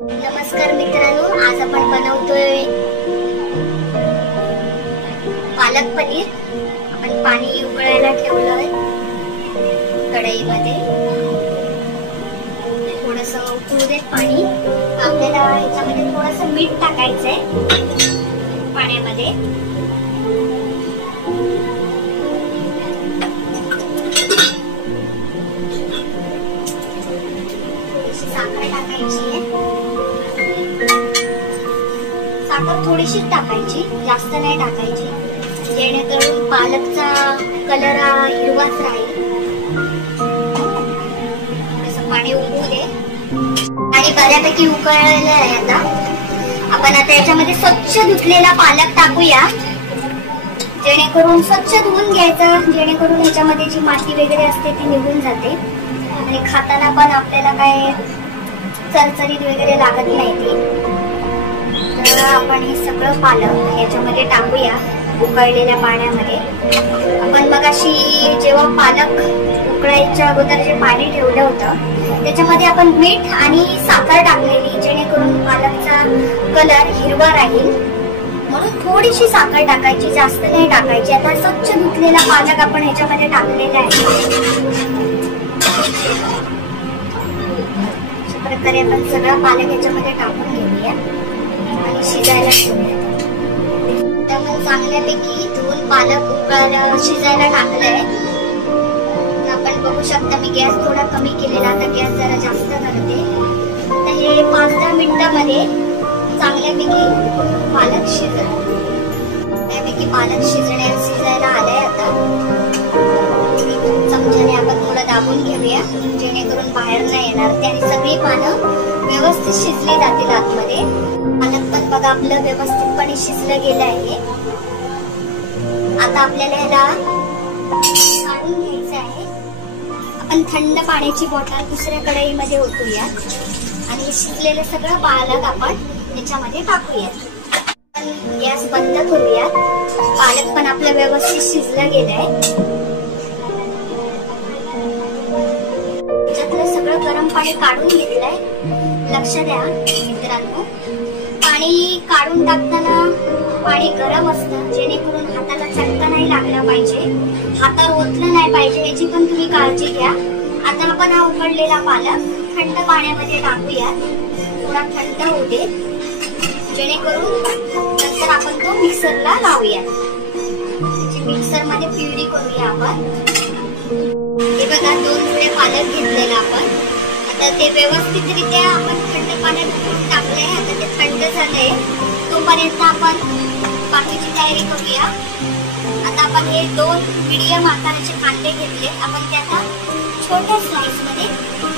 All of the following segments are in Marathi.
नमस्कार मित्रांनो, आज आपण बनवतोय पालक पनीर। आपण पाणी उकळायला ठेवलंय कढईमध्ये, थोडंसं उकळू देत पाणी। आपल्याला याच्यामध्ये थोडंसं मीठ टाकायचंय पाण्यामध्ये। साखर टाकायची आहे, साखर थोडीशी टाकायची, जास्त नाही टाकायची, जेणेकरून पालकचा कलर हा हिरवाच राहील। असं पाणी उकळू दे। आणि बऱ्यापैकी उकळलेलं आहे आता। आपण आता याच्यामध्ये स्वच्छ धुतलेला पालक टाकूया, जेणेकरून स्वच्छ धुवून घ्यायचा, जेणेकरून याच्यामध्ये जी माती वगैरे असते ती निघून जाते आणि खाताना पण आपल्याला काय चरचरीत वगैरे लागत नाही ती। तर आपण हे सगळं पालक याच्यामध्ये टाकूया उकळलेल्या पाण्यामध्ये। आपण मगाशी जेव्हा पालक उकळायच्या अगोदर जे पाणी ठेवलं होतं त्याच्यामध्ये आपण मीठ आणि साखर टाकलेली, जेणेकरून पालकचा कलर हिरवा राहील, म्हणून थोडीशी साखर टाकायची, जास्त नाही टाकायची। आता स्वच्छ धुतलेला पालक आपण याच्यामध्ये टाकलेला आहे। प्रकारे आपण सगळा पालक याच्यामध्ये टाकून घेऊया आणि शिजायला ठेवूया। आपण चांगल्यापैकी धुवून पालक उकळायला शिजायला टाकलंय। आपण बघू शकता मी गॅस थोडा कमी केलेला, आता गॅस जरा जास्त करते। तर हे 5-10 मिनिटांमध्ये चांगल्यापैकी पालक शिजेल। त्यापैकी पालक शिजायला आलाय। आता चमच्याने आपण थोडं दाबून घेऊया, जेणेकरून बाहेर नाही येणार ते आणि सगळी पानं व्यवस्थित शिजली जातील आतमध्ये। पालक पण बघा आपलं व्यवस्थितपणे शिजलं गेलं आहे। आता आपल्याला याला काढून घ्यायचं आहे। आपण थंड पाण्याची बॉटल दुसऱ्या कढईमध्ये ओतूया आणि शिजलेलं सगळं पालक आपण याच्यामध्ये टाकूया। गॅस बंद करूया। पालक पण आपलं व्यवस्थित शिजलं गेलंय। सगळं गरम पाणी काढून घेतलंय। लक्ष द्या मित्रांनो, पाणी काढून टाकताना पाणी गरम असतं, जेणेकरून हाताला चटका नाही लागला पाहिजे, हातावर ओतलं नाही पाहिजे, याची पण तुम्ही काळजी घ्या। आता आपण हा उकळलेला पालक थंड पाण्यामध्ये टाकूया, थोडा थंड होऊ दे, जेणेकरून नंतर आपण तो मिक्सरला लावूया। मिक्सर मध्ये प्युरी करूया आपण। हे बघा 2 जुळे पालक घेतलेला आपण। आता ते व्यवस्थितरित्या आपण थंड पाण्यात उकळून टाकलंय। आता ते थंड झालंय, तोपर्यंत आपण बाकीची तयारी करूया। आता आपण हे 2 मीडियम आकाराचे कांदे घेतले, आपण ते आता छोट्या स्लाइस मध्ये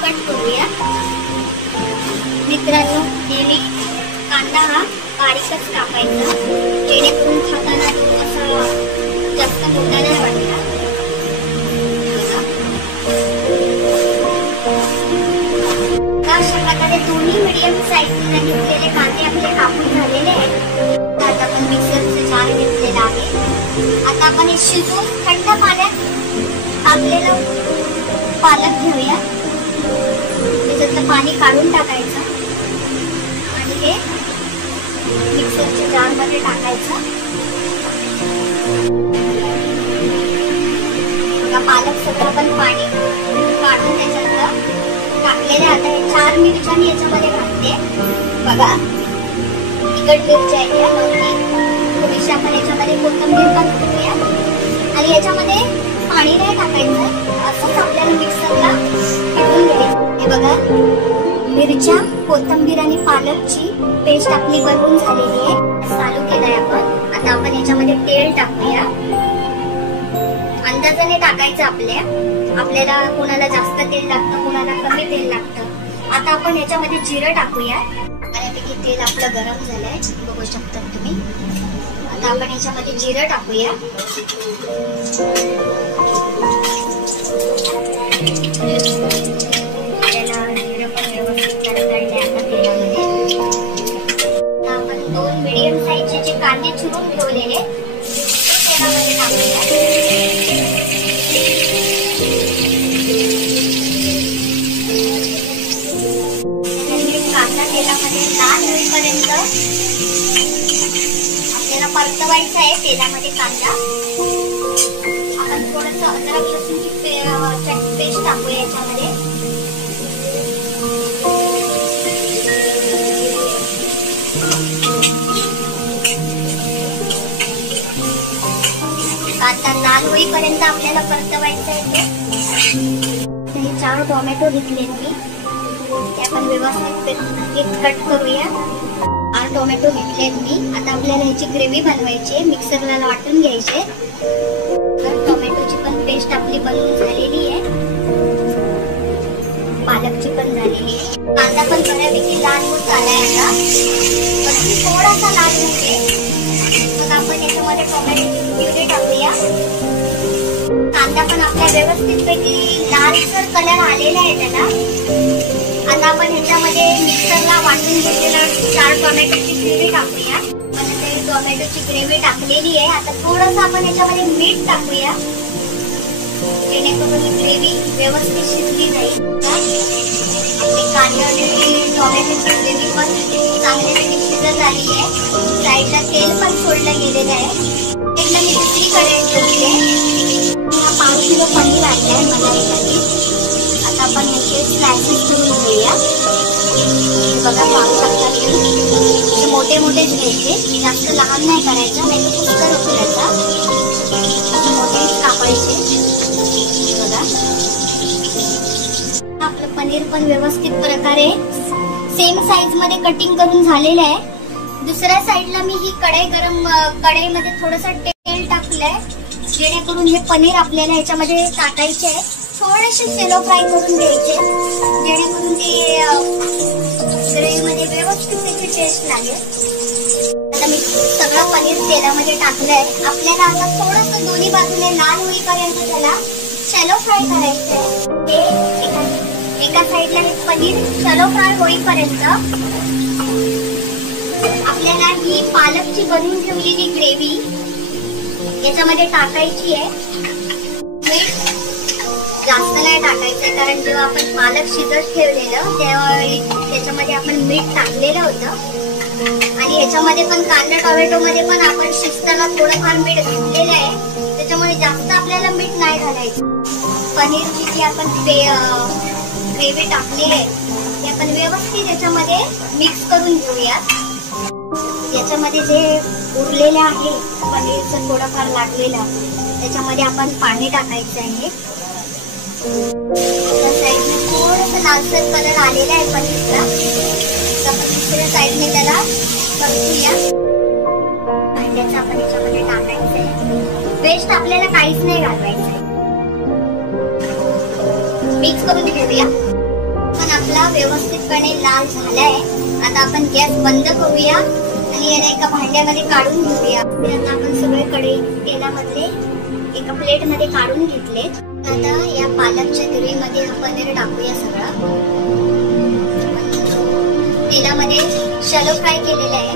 कट करूया। मित्रांनो, नेहमी कांदा हा बारीकच कापायचा, जेणेकरून खाताना असं जास्त मोठा नाही वाटला। अशा प्रकारे दोन्ही मीडियम साईजने घेतलेले कांदे आपले कापून झालेले आहेत। आता आपण मिक्सरचे जार घेतलेला आहे। आता आपण हे शिजवून थंड पाण्यात टाकलेलं पालक घेऊया, त्याच्यातलं पाणी काढून टाकायचं आणि हे मिक्सरच्या जार मध्ये टाकायचं। बघा पालक सगळं आपण पाणी काढून त्याच्यातलं टाकलेले। आता हे 4 मिरच्या मी याच्यामध्ये घालते। बघा तिखट मिरच्या आहेत, थोडीशी आपण याच्यामध्ये कोथिंबीर पण घालूया आणि याच्यामध्ये पाणी नाही टाकायचं, असंच आपल्याला मिक्सरला फिरवून घ्यायचं। हे बघा मिरच्या, कोथिंबीर आणि पालकची पेस्ट आपली बनवून झालेली आहे। चालू केलंय आपण। आता आपण याच्यामध्ये तेल टाकूया, अंदाजाने टाकायचं आपल्याला कोणाला जास्त तेल लागतं, कोणाला कमी तेल लागतं। आता आपण याच्यामध्ये जिरं टाकूया। बऱ्यापैकी तेल आपलं गरम झालंय, बघू शकता तुम्ही। आता आपण याच्यामध्ये जिरं टाकूया। आपल्याला जिरं पण व्यवस्थित तडतडले आता तेलामध्ये। आता आपण 2 मीडियम साईजचे जे कांदे चिरून ठेवलेले तेलामध्ये टाकूया। कांदा तेलामध्ये लाल होईपर्यंत आपल्याला परतवायचा आहे तेलामध्ये कांदा. आपण थोडस अद्रक लसूणची पेस्ट टाकूया याच्यामध्ये. कांदा लाल होईपर्यंत आपल्याला परतवायचा आहे. हे 4 टोमॅटो घेतलेत मी, ते आपण व्यवस्थित कट करूया. 8 टोमॅटो घेतलेत मी. आता आपल्याला ह्याची ग्रेव्ही बनवायची आहे, मिक्सरला वाटून घ्यायचे. तर टोमॅटोची पण पेस्ट आपली बनवून झालेली आहे, पालकची पण झालेली आहे. कांदा पण बऱ्यापैकी लाल होत आलाय आता, पण थोडासा लाल होते. मग आपण याच्यामध्ये टोमॅटोची प्युरी टाकूया. कांदा पण आपल्या व्यवस्थितपैकी लालसर कलर आलेला आहे त्याला. आता आपण ह्याच्यामध्ये मिक्सरला वाटून घेतलेला 4 टोमॅटोची ग्रेव्ही टाकूया. आपण ते टोमॅटोची ग्रेव्ही टाकलेली आहे. आता थोडंसं आपण ह्याच्यामध्ये मीठ टाकूया, जेणेकरून ही ग्रेव्ही व्यवस्थित शिजली जाईल. आपली कांदा आणि टोमॅटोची ग्रेव्ही पण चांगल्यापैकी शिजत आली आहे. साईडला तेल पण सोडलं गेलेलं आहे. एकदा मी दुसरी कढई ठेवली आहे. 5 किलो पनीर आणलंय मलाईसाठी. आता आपण ह्याचे स्लायसेस करून घेऊया. बघा पाहू शकता तुम्ही, मोठे मोठेच घ्यायचे, जास्त लहान नाही करायचं, नाही तर कुस्कर होतो याचा. मोठेच कापायचे. बघा आपलं पनीर पण व्यवस्थित प्रकारे सेम साईज मध्ये कटिंग करून झालेलं आहे. दुसऱ्या साईडला मी ही कढईमध्ये थोडंसं तेल टाकलंय, जेणेकरून हे पनीर आपल्याला ह्याच्यामध्ये टाकायचे आहे. थोडेसे सेलो फ्राय करून घ्यायचे, जेणेकरून ते ग्रेव्ही मध्ये व्यवस्थित त्याची टेस्ट लागेल. आता मी सगळं पनीर तेलामध्ये टाकलंय. आपल्याला आता थोडंसं दोन्ही बाजूने लाल होईपर्यंत त्याला शॅलो फ्राय करायचंय. एका साईडला हे पनीर शॅलो फ्राय होईपर्यंत आपल्याला ही पालकची बनवून ठेवलेली ग्रेव्ही याच्यामध्ये टाकायची आहे. मीठ जास्त नाही टाकायचंय, कारण जेव्हा आपण पालक शिजत ठेवलेलं त्यावेळी त्याच्यामध्ये आपण मीठ टाकलेलं होतं. आणि याच्यामध्ये पण कांदा टोमॅटो मध्ये पण आपण शिजताना थोडंफार मीठ घेतलेलं आहे, त्याच्यामुळे जास्त आपल्याला मीठ नाही घालायचं. पनीरची जी आपण ग्रेव्ही टाकली आहे ती आपण व्यवस्थित याच्यामध्ये मिक्स करून घेऊया. याच्यामध्ये जे उरलेलं आहे पनीरचं थोडंफार लागलेलं, त्याच्यामध्ये आपण पाणी टाकायचं आहे. साईडने थोडंसं लालसर कलर आलेला आहे पनीरचा. आपण दुसऱ्या साईडने त्याला परतूया. भांड्याचं आपण याच्यामध्ये टाकायचं आहे. पेस्ट आपल्याला काहीच नाही घालवायचं आहे, मिक्स करून घेऊया. पण आपला व्यवस्थितपणे लाल झालाय. आता आपण गॅस बंद करूया आणि याला एका भांड्यामध्ये काढून घेऊया. आता आपण सगळे तेलामध्ये एका प्लेट मध्ये काढून घेतलेत. आता या पालकच्या ग्रेव्हीमध्ये हा पनीर टाकूया. सगळं तेलामध्ये शॅलो फ्राय केलेलं आहे.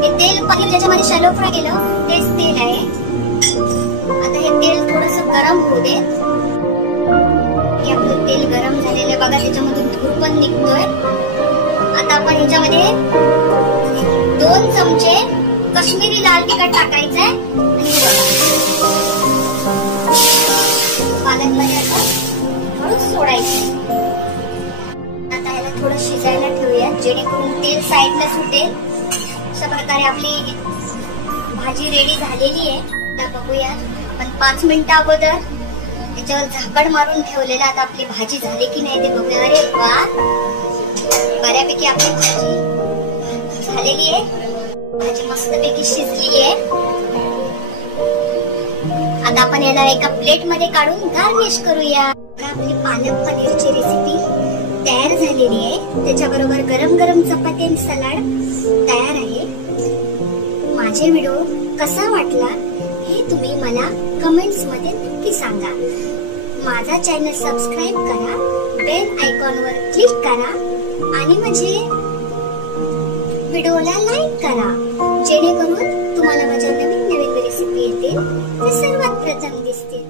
हे तेल पनीर ज्याच्यामध्ये शॅलो फ्राय केलं तेच तेल आहे. आता हे तेल थोडंसं गरम होऊ दे. हे आपलं तेल गरम झालेलं आहे. बघा त्याच्यामधून धूर पण निघतोय. आता आपण ह्याच्यामध्ये 2 चमचे काश्मीरी लाल तिखट टाकायचंय. पालकमध्ये आता हळूच सोडायचं. आता याला थोडं शिजायला ठेवूया, जेणेकरून तेल साईडला सुटेल. अशा प्रकारे आपली भाजी रेडी झालेली आहे. आता बघूया, आपण 5 मिनिटं अगोदर त्याच्यावर झाकण मारून ठेवलेलं. आता आपली भाजी झाली की नाही ते बघूया. अरे वा, बऱ्यापैकी आपली भाजी झालेली आहे. भाजी मस्तपैकी शिजली आहे. आता आपण याला एका प्लेट मध्ये काढून गार्निश करूया. आपली पालक पनीरची रेसिपी तयार झालेली आहे. त्याच्याबरोबर गरम गरम चपाती आणि सलाड तयार आहे. माझे व्हिडिओ कसा वाटला हे तुम्ही मला कमेंट्स मध्ये नक्की सांगा. माझा चॅनल सबस्क्राईब करा, बेल आयकॉनवर क्लिक करा आणि माझे व्हिडिओला लाईक करा, जेणेकरून तुम्हाला माझ्या नवीन नवीन रेसिपी येतील ते सर्वात प्रथम दिसतील.